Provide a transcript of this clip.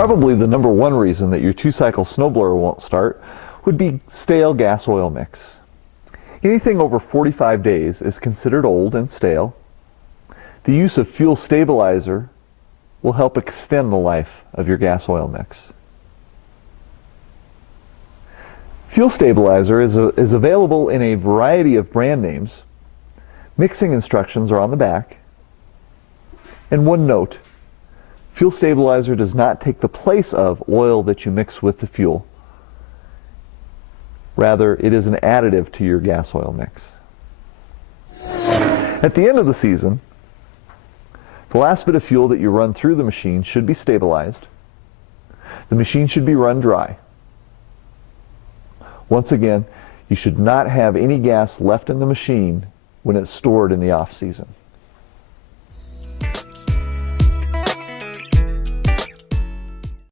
Probably the number one reason that your two-cycle snowblower won't start would be stale gas oil mix. Anything over 45 days is considered old and stale. The use of fuel stabilizer will help extend the life of your gas oil mix. Fuel stabilizer is available in a variety of brand names. Mixing instructions are on the back. And one note, fuel stabilizer does not take the place of oil that you mix with the fuel. Rather, it is an additive to your gas oil mix. At the end of the season, the last bit of fuel that you run through the machine should be stabilized. The machine should be run dry. Once again, you should not have any gas left in the machine when it's stored in the off-season.